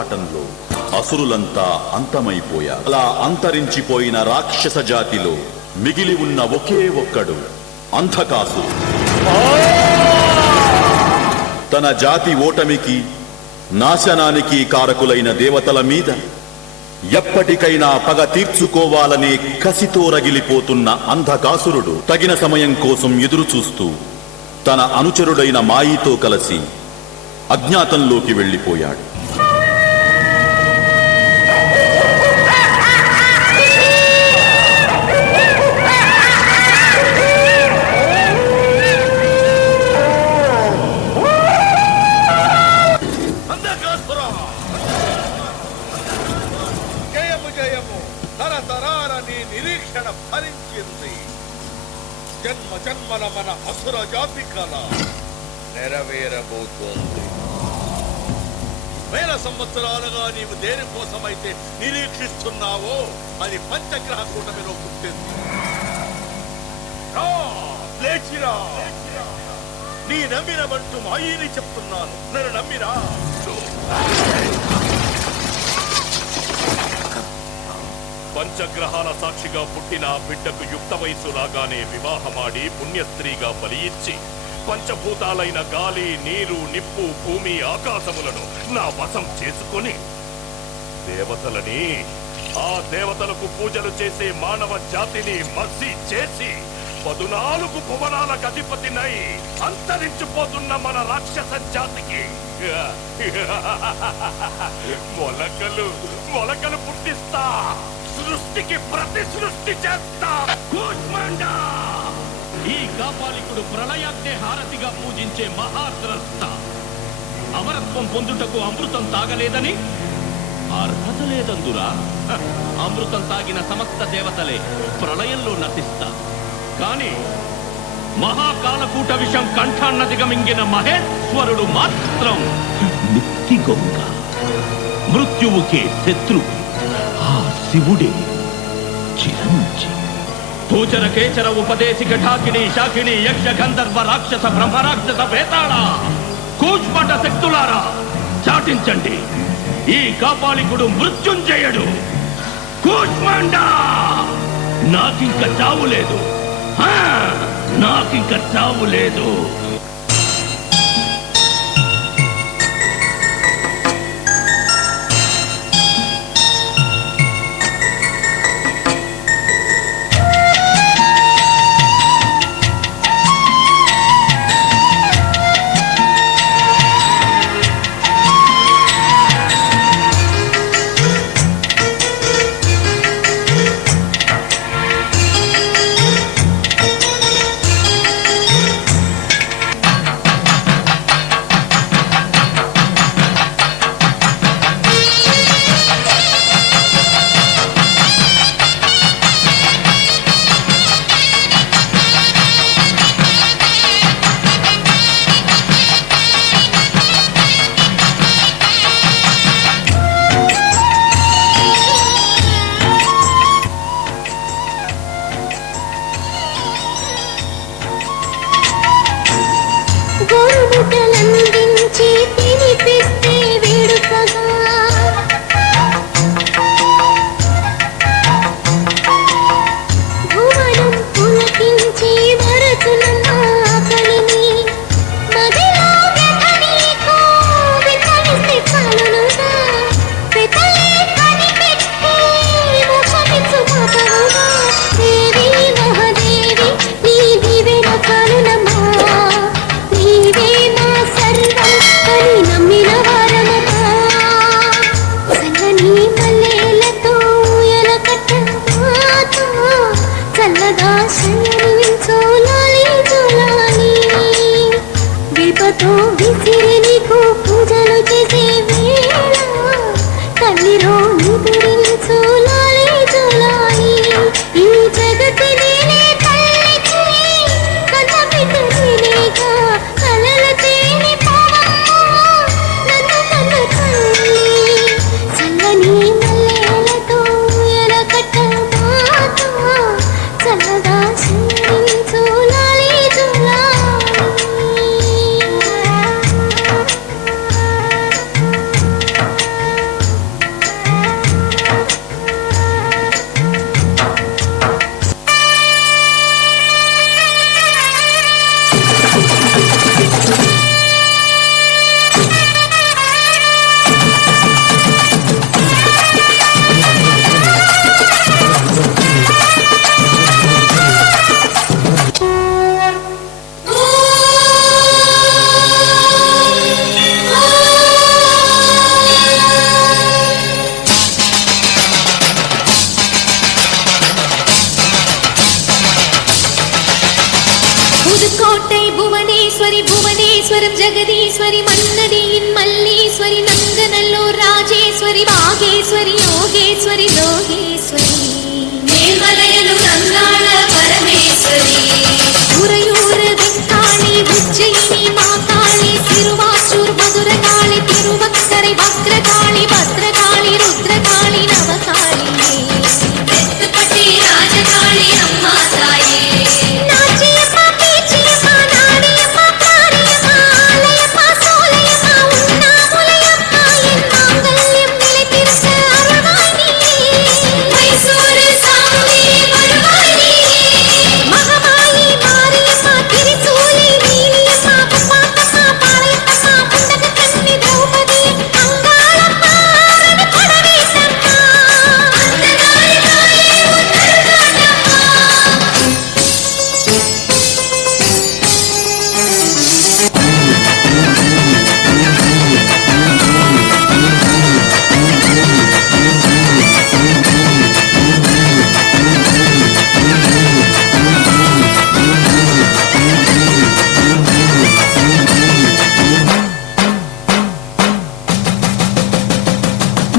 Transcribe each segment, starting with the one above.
ఆటంలో అసురులంతా అంతమైపోయారు. అలా అంతరించిపోయిన రాక్షస జాతిలో మిగిలి ఉన్న ఒకే ఒక్కడు అంధకాసురుడు. తన జాతి ఓటమికి నాశనానికి కారకులైన దేవతల మీద ఎప్పటికైనా పగ తీర్చుకోవాలనే కసితో రగిలిపోతున్న అంధకాసురుడు తగిన సమయం కోసం ఎదురు చూస్తూ తన అనుచరుడైన మాయితో కలిసి అజ్ఞాతంలోకి వెళ్ళిపోయాడు. నిరీక్షణ ఫలించింది. జన్మ జన్మల మన అసుర జాతి కళ నెరవేరబోతోంది. వేల సంవత్సరాలుగా నీవు దేనికోసమైతే నిరీక్షిస్తున్నావో అది పంచగ్రహ కూటమిలో పుట్టింది. లేచిరా, నీ నమ్మినమంటూ మాయని చెప్తున్నాను, నన్ను నమ్మిరా. పంచగ్రహాల సాక్షిగా పుట్టిన బిడ్డకు యుక్త వయసు రాగానే వివాహమాడి పుణ్యస్త్రీగా బలి ఇచ్చి పంచభూతాలైన గాలి, నీరు, నిప్పు, భూమి, ఆకాశములను నా వశం చేసుకొని దేవతలని, ఆ దేవతలకు పూజలు చేసే మానవ జాతిని మసి చేసి 14 భువనాలకు అధిపతినై అంతరించిపోతున్న మన రాక్షస జాతికి మొలకలు పుట్టిస్తా, సృష్టికి ప్రతి సృష్టి చేస్తా. ఈ కాపాలికుడు ప్రళయాగ్ని హారతిగా పూజించే మహాద్రష్ట. అమరత్వం పొందుటకు అమృతం తాగలేదని అర్హత లేదందురా. అమృతం తాగిన సమస్త దేవతలే ప్రళయంలో నశిస్తా. కాని మహాకాలకూట విషం కంఠాన్నదిగా మింగిన మహేశ్వరుడు మాత్రం నిత్తిగొంగ, మృత్యువుకే శత్రువు. ఆ శివుడే చిరంజీవి. భూచర కేచర ఉపదేశిక ఠాకిని శాకిని యక్ష గంధర్వ రాక్షస బ్రహ్మరాక్షస భేతాళ కూష్మట శక్తులారా చాటించండి, ఈ కాపాలికుడు మృత్యుంజయుడు. కూష్మండ నాకింక చావు లేదు, నాకింక చావు లేదు.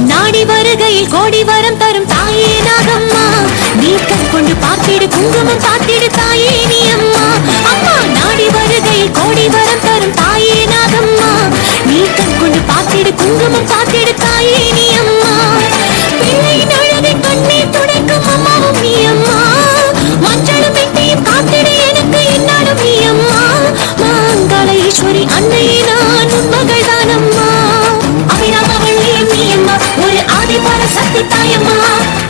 நாடி வருகையில் கோடி வரம் தரும் தாயே நாகம்மா நீ கண்கொண்டு பார்த்திடு குங்குமம் சாத்திடு தாயே நீ அம்மா அம்மா நாடி வருகையில் கோடி வரம் தரும் தாயே நாகம்மா நீ கண்கொண்டு பார்த்திடு குங்குமம் சாத்திடு தாயே நீ அம்மா பிள்ளையின் அழகை கண்ணீர் துடைக்கும் அம்மாவும் நீ அம்மா மஞ்சளும் வெட்டியும் காத்திடு எனக்கு என்னாலும் நீ அம்மா மாங்கால ஈஸ்வரி அன்னையே நான் உன் மகள் தான் அம்மா அபிராமவள்ளியும் நீ அம்மா ஒரு ஆதிபர சக்தி தாயம்மா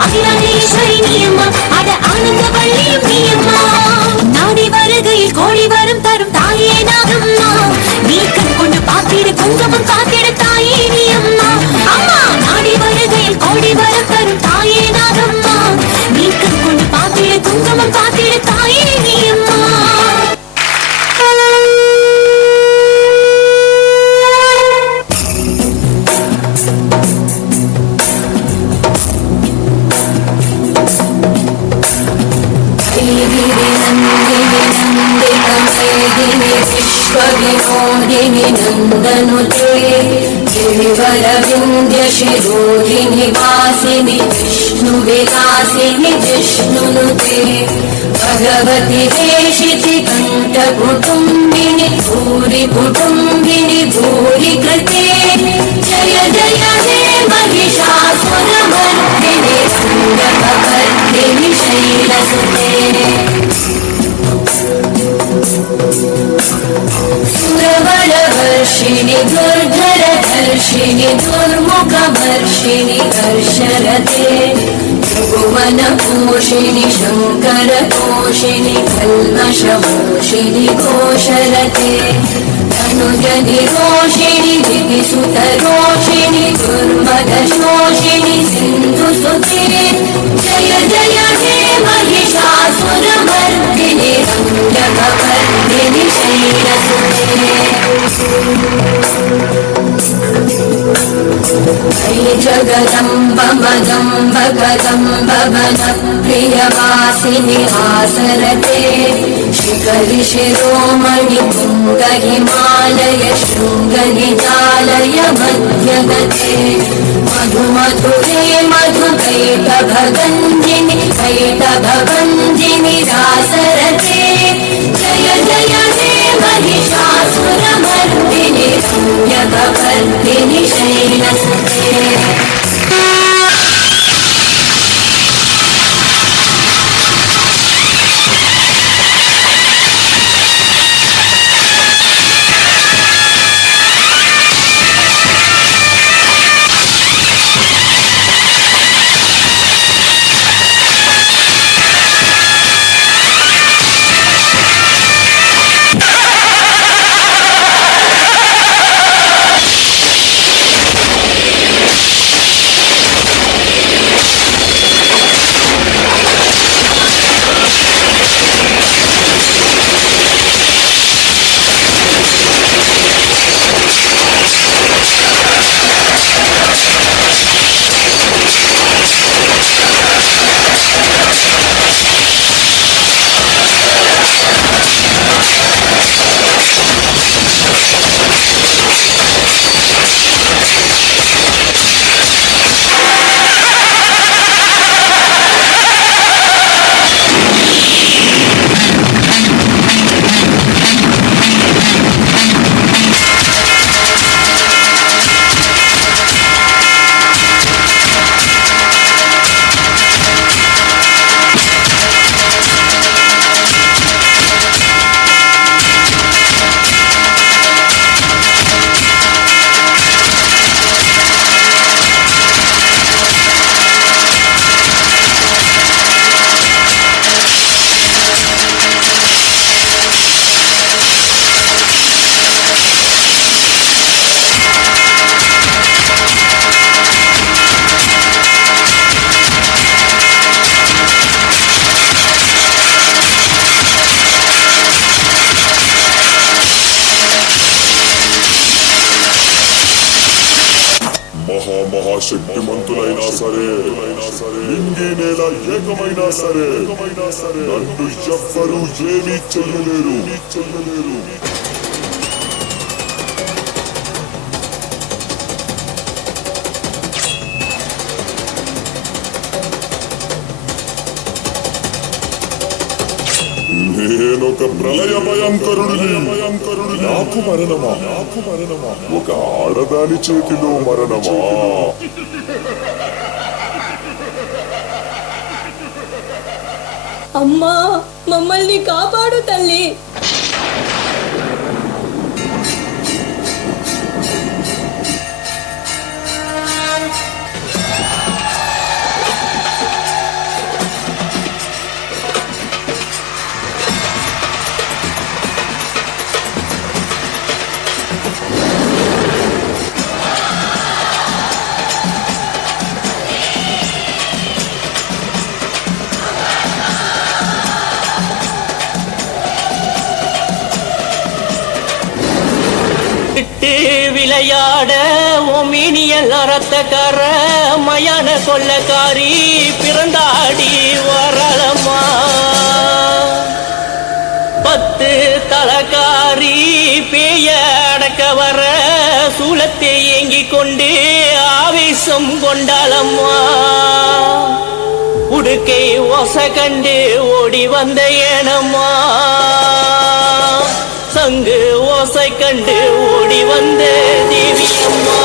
அகிலாண்டேஸ்வரி நீ அம்மா அட ஆனந்த வள்ளியும் நீ அம்மா நாடி வருகையில் கோடி வரம் தரும் தாயே நாகம்மா நீ கண் கொண்டு பார்த்திடு குங்குமம் காத்திடு தாயே நீ அம்மா அம்மா நாடி வருகையில் கோடி வரம் தரும் தாயே நாகம்மா நீ கண் கொண்டு பார்த்திடு குங்குமம் காத்திடு தாயே நீ அம்மா विश्वविनोदिनि नन्दनुते गिरिवरविन्द्यशिरोधिनि वासिनि विष्णुविलासिनि जिष्णुनुते भगवति देशिति कण्ठकुटुम्बिनि भूरि कुटुम्बिनि भूरि कृते जय जय हे महिषासुरमर्दिनि रङ्गकपर्दिनि शैलसुते सुरवरवर्षिणि दुर्धरधर्षिणि दुर्मुखवर्षिणि कर्षरते भुवनपोषिणि शङ्करतोषिणि कल्मषमोषिणि घोषरते तनुजनिरोषिणि दितिसुतरोषिणि दुर्मदशोषिणि सिन्धुसुते जय जय हे महिषासुरमर्दिनि रङ्गकपर्दिनि शैलसुते जगदम्ब मदम्ब कदम्ब वन प्रियवासिनि आसरते शिखरि शिरोमणि तुङ्ग हिमालय शृङ्गनिजालय मध्यगते मधु मधुरे मधुकैटभगञ्जिनि कैटभगञ्जिनि रासरते जय जय हे महिषासुरमर्दिनि रम्यकपर्दिनि शैलसुते మహాశక్తిమంతులైనా సరే లింగి నేల ఏకమైనా సరే నన్ను ఎవ్వరూ ఏమీ చెయ్యలేరు. నేనొక ప్రళయ భయంకరుడిని. నాకు మరణమా? ఒక ఆడదాని చేతిలో మరణమా? అమ్మా, మమ్మల్ని కాపాడు తల్లి. விளையாட ஓமினியல் அரத்தக்கார மயான கொள்ளக்காரி பிறந்தாடி வரலம்மா. 10 தலக்காரி பேய அடக்க வர சூலத்தை ஏங்கிக் கொண்டு ஆவேசம் கொண்டாளம்மா. உடுக்கை ஓச கண்டு ஓடி வந்த ஏனம்மா. சங்கு ஓசை கண்டு ஓடி வந்த தேவி அம்மா.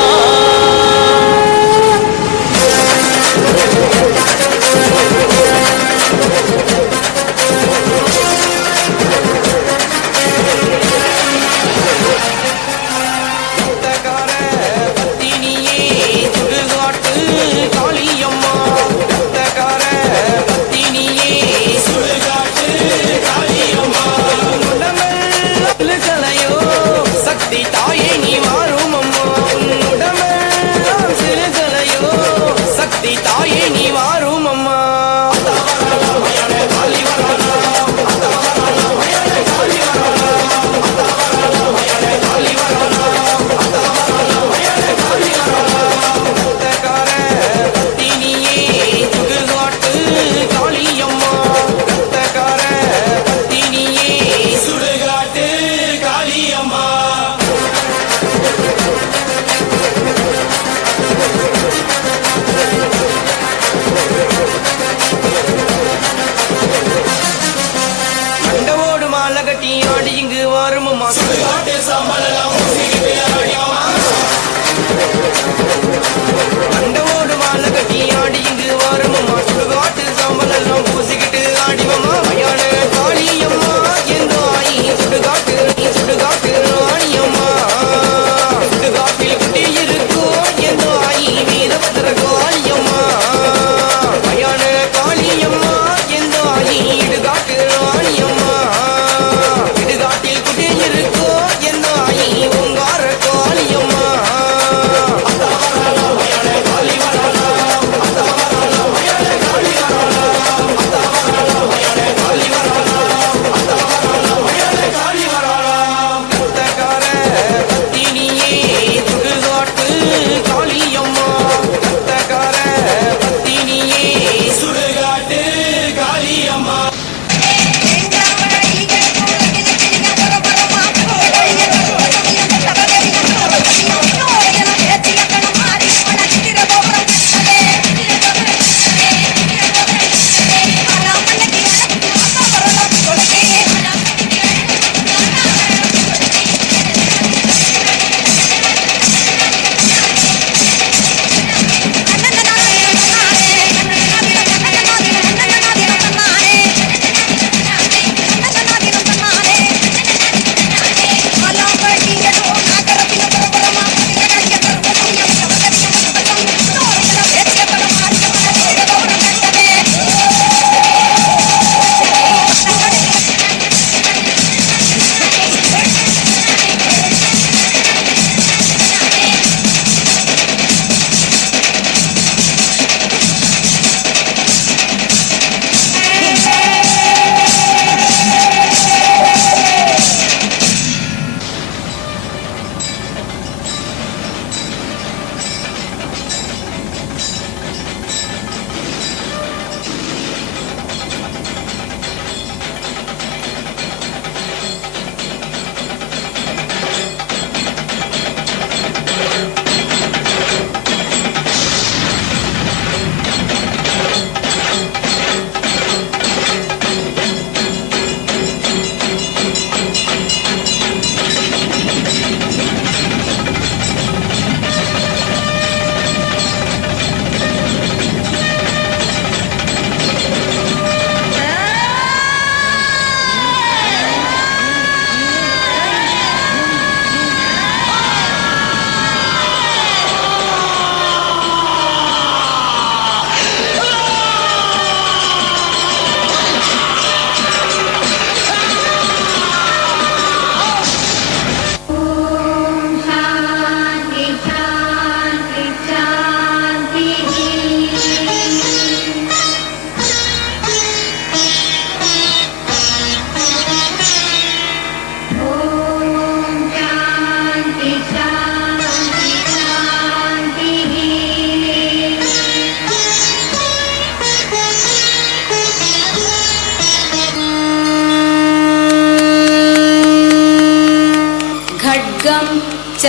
தாயே நீ மாறும் அம்மா. உடம்பே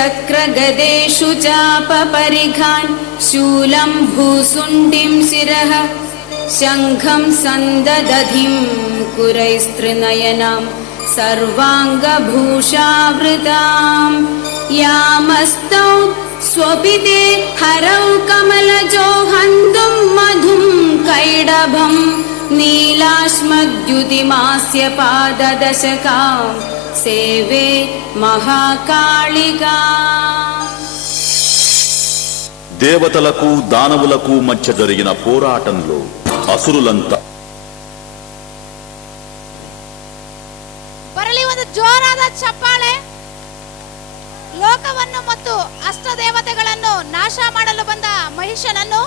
चक्रगदेषु चापपरिघान् शूलं भूसुण्डिं शिरः शङ्खं सन्ददधिं कुरैस्त्रिनयनां सर्वाङ्गभूषावृतां यामस्तौ स्वपिते हरौ कमलजो हन्तुं मधुं कैडभं नीलाश्मद्युतिमास्य पाददशकां सेवे महाकाళికా. దేవతలకు దానవులకు మధ్య జరిగిన పోరాటంలో ಅಸುರುಲಂತ ಬರಲಿ ಒಂದು ಜೋರಾದ ಚಪ್ಪಾಳೆ. ಲೋಕವನ್ನು ಮತ್ತು ಅಷ್ಟ ದೇವತೆಗಳನ್ನು ನಾಶ ಮಾಡಲು ಬಂದ ಮಹಿಷನನ್ನು